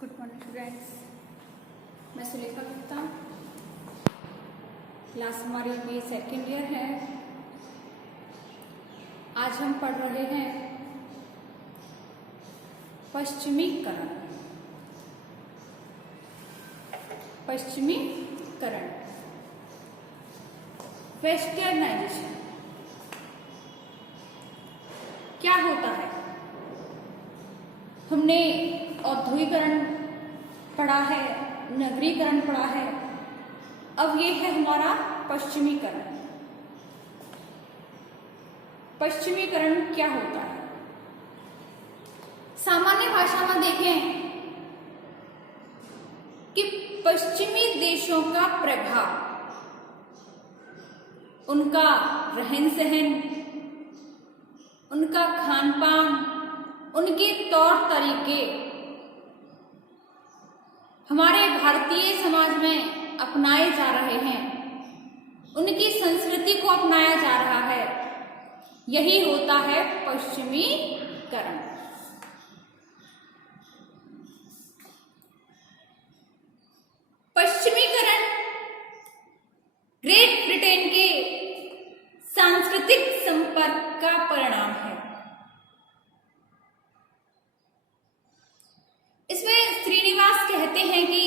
Good morning students, मैं Sulekha Gupta. Class हमारी अभी सेकेंड ईयर है। आज हम पढ़ रहे हैं पश्चिमीकरण। पश्चिमीकरण, वेस्टर्नाइजेशन क्या होता है? हमने औद्योगिकरण पढ़ा है, नगरीकरण पढ़ा है, अब ये है हमारा पश्चिमीकरण। पश्चिमीकरण क्या होता है? सामान्य भाषा में देखें कि पश्चिमी देशों का प्रभाव, उनका रहन सहन, उनका खान पान, उनके तौर तरीके हमारे भारतीय समाज में अपनाए जा रहे हैं, उनकी संस्कृति को अपनाया जा रहा है। यही होता है पश्चिमीकरण। पश्चिमीकरण ग्रेट ब्रिटेन के सांस्कृतिक संपर्क का परिणाम है। इसमें श्रीनिवास कहते हैं कि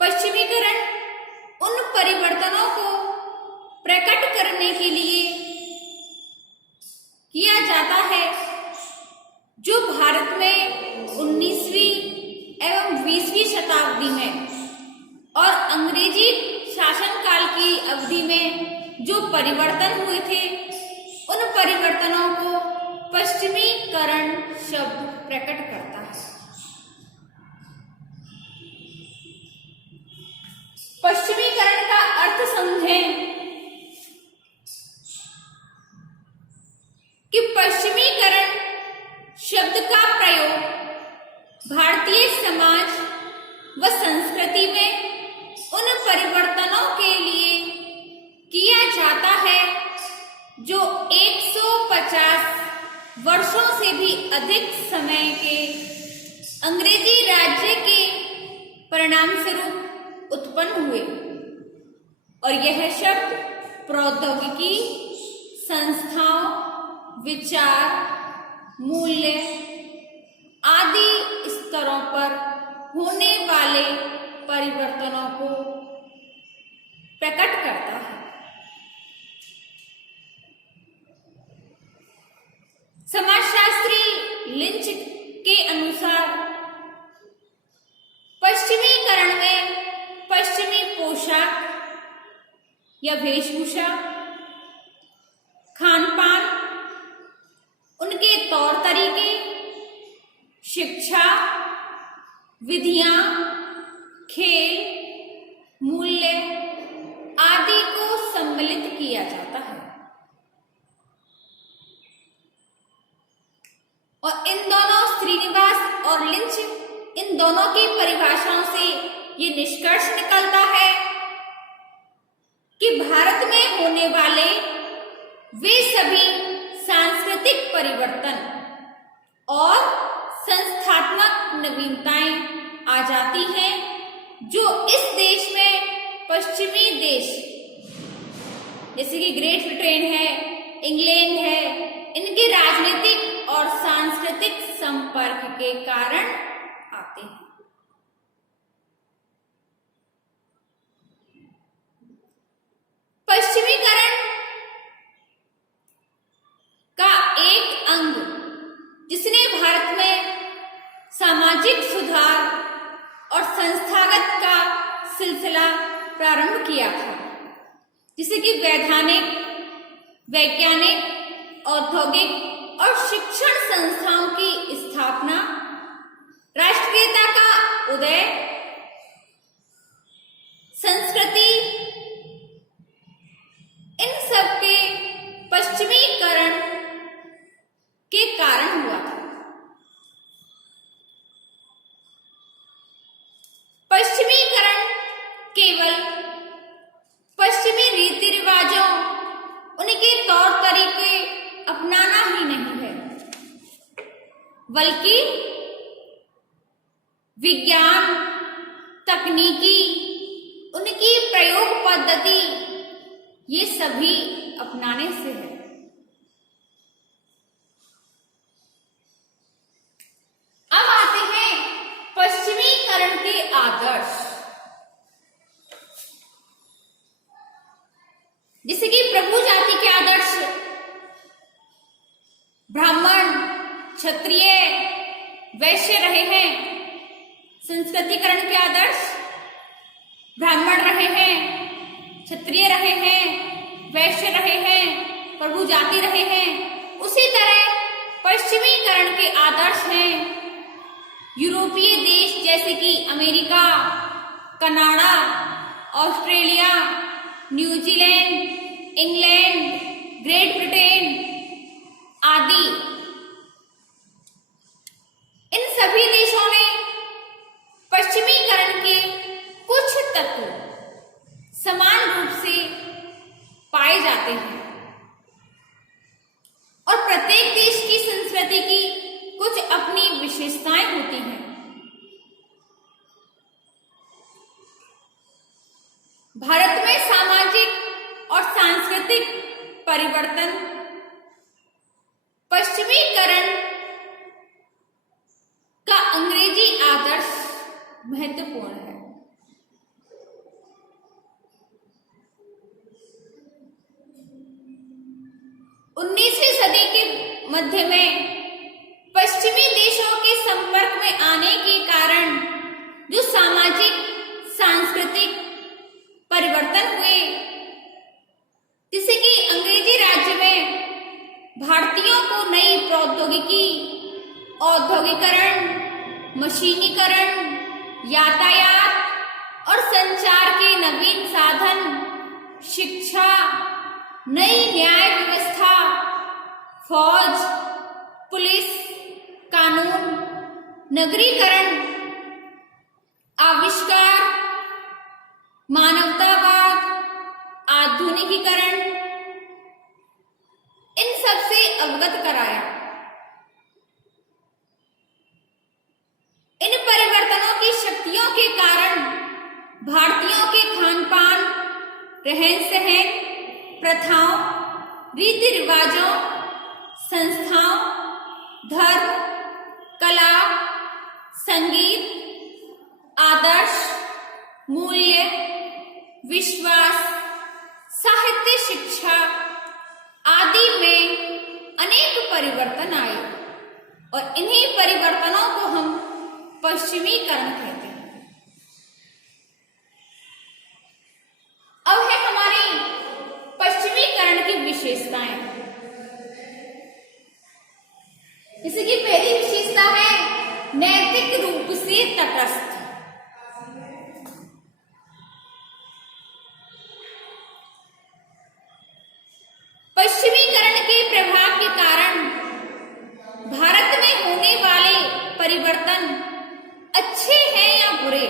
पश्चिमीकरण उन परिवर्तनों को प्रकट करने के लिए किया जाता है जो भारत में 19वीं एवं 20वीं शताब्दी में और अंग्रेजी शासनकाल की अवधि में जो परिवर्तन हुए थे, उन परिवर्तनों को पश्चिमीकरण शब्द प्रकट करता है। पश्चिमीकरण का अर्थ समझें कि पश्चिमीकरण शब्द का प्रयोग भारतीय समाज व संस्कृति में उन परिवर्तनों के लिए किया जाता है जो 150 वर्षों से भी अधिक समय के अंग्रेजी राज्य के परिणाम स्वरूप उत्पन्न हुए, और यह शब्द प्रौद्योगिकी, संस्थाओं, विचार, मूल्य आदि स्तरों पर होने वाले परिवर्तनों को प्रकट करता है। समाजशास्त्री लिंच के अनुसार पश्चिमीकरण में पश्चिमी पोशाक या वेशभूषा, खान पान, उनके तौर तरीके, शिक्षा, विधियां, खेल, मूल्य आदि को सम्मिलित किया जाता है। और इन दोनों, श्रीनिवास और लिंच, इन दोनों की परिभाषाओं से ये निष्कर्ष निकलता है कि भारत में होने वाले वे सभी सांस्कृतिक परिवर्तन और संस्थात्मक नवीनताएं आ जाती हैं जो इस देश में पश्चिमी देश जैसे कि ग्रेट ब्रिटेन है, इंग्लैंड है, इनके राजनीतिक और सांस्कृतिक संपर्क के कारण आते हैं। पश्चिमीकरण का एक अंग जिसने भारत में सामाजिक सुधार और संस्थागत का सिलसिला प्रारंभ किया था, जिसे कि वैधानिक, वैज्ञानिक, औद्योगिक और शिक्षण संस्थाओं की स्थापना, राष्ट्रीयता का उदय, संस्कृति, इन सब के पश्चिमीकरण के कारण हुआ था। पश्चिमीकरण केवल पश्चिमी रीति रिवाजों, उनके तौर तरीके अपनाना ही नहीं है, बल्कि विज्ञान, तकनीकी, उनकी प्रयोग पद्धति, ये सभी अपनाने से है। अब आते हैं पश्चिमीकरण के आदर्श, जैसे कि प्रभु जाति के आदर्श, ब्राह्मण, क्षत्रिय, वैश्य रहे हैं। संस्कृतिकरण के आदर्श, ब्राह्मण रहे हैं, क्षत्रिय रहे हैं, वैश्य रहे हैं, प्रभु जाति रहे हैं। उसी तरह पश्चिमीकरण के आदर्श हैं यूरोपीय देश जैसे कि America, Canada, Australia, New Zealand, England, great Britain आदि। इन सभी देशों ने पश्चिमीकरण के कुछ तत्व समान रूप से पाए जाते हैं और प्रत्येक देश की संस्कृति की कुछ अपनी विशेषताएं होती हैं। भारत में सामाजिक और सांस्कृतिक परिवर्तन पश्चिमीकरण का अंग्रेजी आदर्श महत्वपूर्ण है। 19वीं सदी के मध्य में पश्चिमी देशों के संपर्क में आने के कारण जो सामाजिक सांस्कृतिक परिवर्तन हुए, जैसे कि अंग्रेजी राज्य में भारतीयों को नई प्रौद्योगिकी, औद्योगिकरण, मशीनीकरण, यातायात और संचार के नवीन साधन, शिक्षा, नई न्याय व्यवस्था, फौज, पुलिस, कानून, नगरीकरण, आविष्कार, मानवतावाद, आधुनिकीकरण, इन सब से अवगत कराया। इन परिवर्तनों की शक्तियों के कारण भारतीयों के खान पान, रहन सहन, प्रथाओं, रीति रिवाजों, संस्थाओं, धर्म, कला, संगीत, आदर्श, मूल्य, विश्वास, साहित्य, शिक्षा आदि में अनेक परिवर्तन आए और इन्हीं परिवर्तनों को हम पश्चिमीकरण कहते हैं। अब है हमारी पश्चिमीकरण की विशेषताएं। जैसे कि पहली विशेषता है नैतिक रूप से तटस्थ। पश्चिमीकरण के प्रभाव के कारण भारत में होने वाले परिवर्तन अच्छे हैं या बुरे,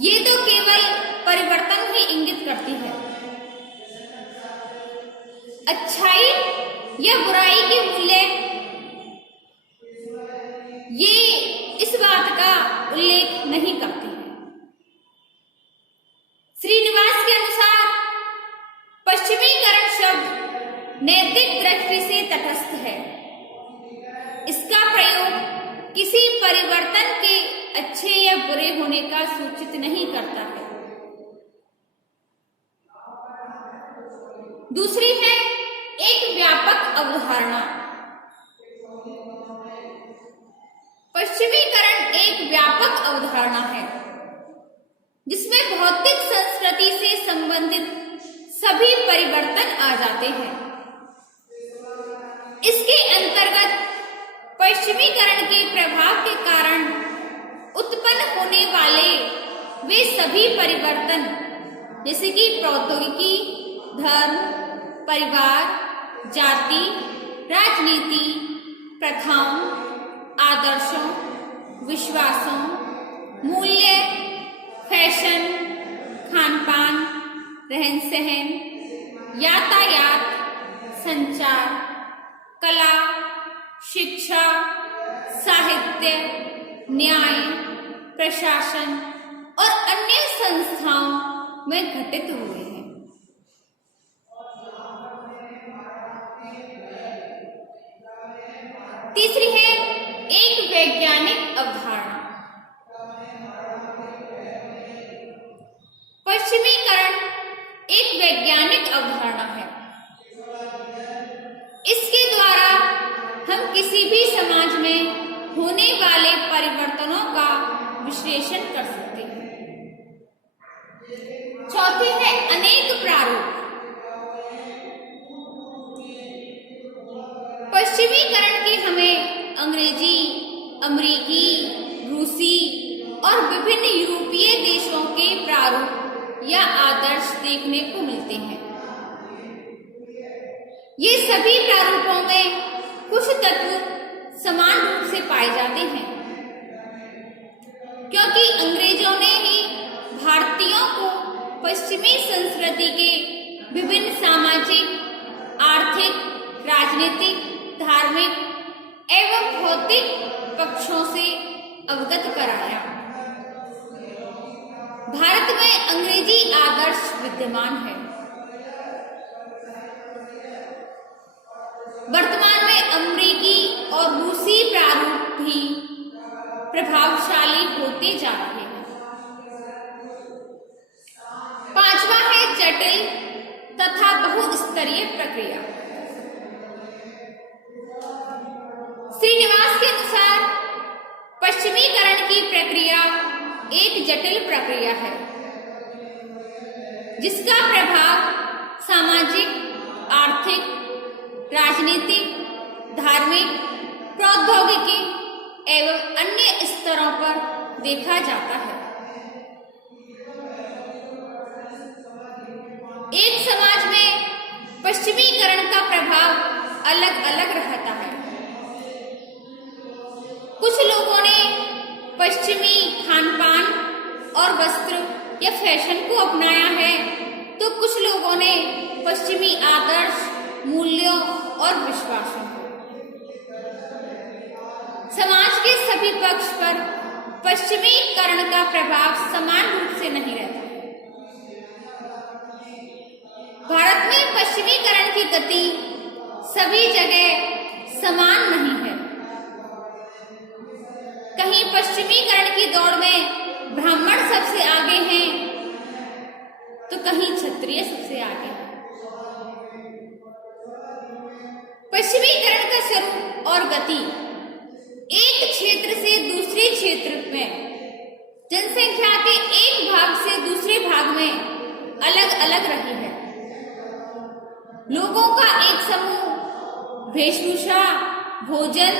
ये तो केवल परिवर्तन ही इंगित करती है। अच्छाई या बुराई के मूल्य ये इस बात का उल्लेख नहीं करती है। श्रीनिवास के अनुसार पश्चिमीकरण शब्द नैतिक दृष्टि से तटस्थ है। इसका प्रयोग किसी परिवर्तन के अच्छे या बुरे होने का सूचित नहीं करता है। दूसरी है एक व्यापक अवधारणा। पश्चिमीकरण एक व्यापक अवधारणा है जिसमें भौतिक संस्कृति से संबंधित सभी परिवर्तन आ जाते हैं। इसके अंतर्गत पश्चिमीकरण के प्रभाव के कारण उत्पन्न होने वाले वे सभी परिवर्तन जैसे कि प्रौद्योगिकी, धर्म, परिवार, जाति, राजनीति, प्रथाओं, आदर्शों, विश्वासों, मूल्य, फैशन, खान पान, रहन सहन, यातायात, संचार, कला, शिक्षा, साहित्य, न्याय, प्रशासन और अन्य संस्थाओं में घटित हुए हैं। तीसरी है एक वैज्ञानिक अवधारणा। पश्चिमीकरण एक वैज्ञानिक अवधारणा है। इसके द्वारा हम किसी भी समाज में होने वाले परिवर्तनों का विश्लेषण कर सकते हैं। चौथी है अनेक प्रारूप। पश्चिमीकरण के हमें अंग्रेजी, अमेरिकी, रूसी और विभिन्न यूरोपीय देशों के प्रारूप या आदर्श देखने को मिलते हैं। ये सभी प्रारूपों में कुछ तत्व समान रूप से पाए जाते हैं, क्योंकि अंग्रेजों ने ही भारतीयों को पश्चिमी संस्कृति के विभिन्न सामाजिक, आर्थिक, राजनीतिक, धार्मिक एवं भौतिक पक्षों से अवगत कराया। भारत में अंग्रेजी आदर्श विद्यमान है। वर्तमान में अमेरिकी और रूसी प्रारूप भी प्रभावशाली होते जा रहे हैं। पांचवा है जटिल तथा बहुस्तरीय प्रक्रिया। श्रीनिवास के अनुसार पश्चिमीकरण की प्रक्रिया एक जटिल प्रक्रिया है, जिसका प्रभाव सामाजिक, आर्थिक, राजनीतिक, धार्मिक, प्रौद्योगिकी एवं अन्य स्तरों पर देखा जाता है। एक समाज में पश्चिमीकरण का प्रभाव अलग अलग रहता है। कुछ लोगों ने पश्चिमी खान-पान और वस्त्र या फैशन को अपनाया है, तो कुछ लोगों ने पश्चिमी आदर्श, मूल्यों और विश्वासों को। समाज के सभी पक्ष पर पश्चिमीकरण का प्रभाव समान रूप से नहीं रहता। भारत में पश्चिमीकरण की गति सभी जगह समान नहीं है। कहीं पश्चिमीकरण की दौड़ में ब्राह्मण सबसे आगे हैं, तो कहीं क्षत्रिय सबसे आगे हैं। पश्चिमीकरण का स्वरूप और गति एक क्षेत्र से दूसरे क्षेत्र में जनसंख्या के एक भाग से दूसरे भाग में अलग अलग रही है। लोगों का एक समूह वेशभूषा, भोजन,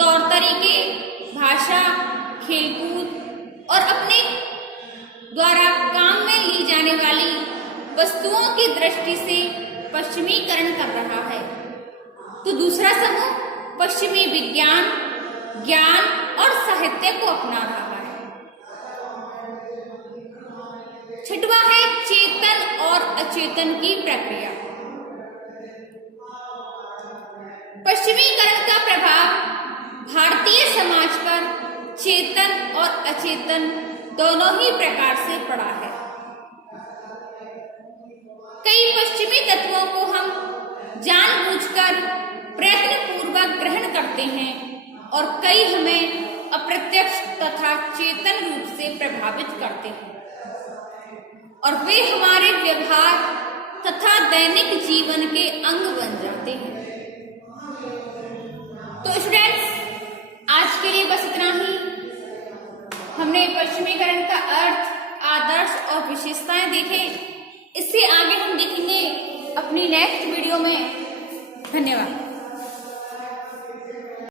तौर तरीके, भाषा, खेलकूद और अपने द्वारा काम में ली जाने वाली वस्तुओं की दृष्टि से पश्चिमीकरण कर रहा है, तो दूसरा समूह पश्चिमी विज्ञान, ज्ञान और साहित्य को अपना रहा है। छठवां है चेतन और अचेतन की प्रक्रिया। पश्चिमीकरण का प्रभाव भारतीय समाज पर चेतन और अचेतन दोनों ही प्रकार से पड़ा है। कई पश्चिमी तत्वों को हम जानबूझकर प्रयत्नपूर्वक ग्रहण करते हैं और कई हमें अप्रत्यक्ष तथा चेतन रूप से प्रभावित करते हैं, और वे हमारे व्यवहार तथा दैनिक जीवन के अंग बन जाते हैं। तो स्टूडेंट्स, आज के लिए बस इतना ही। हमने पश्चिमीकरण का अर्थ, आदर्श और विशेषताएं देखे। इससे आगे हम देखेंगे अपनी नेक्स्ट वीडियो में। धन्यवाद।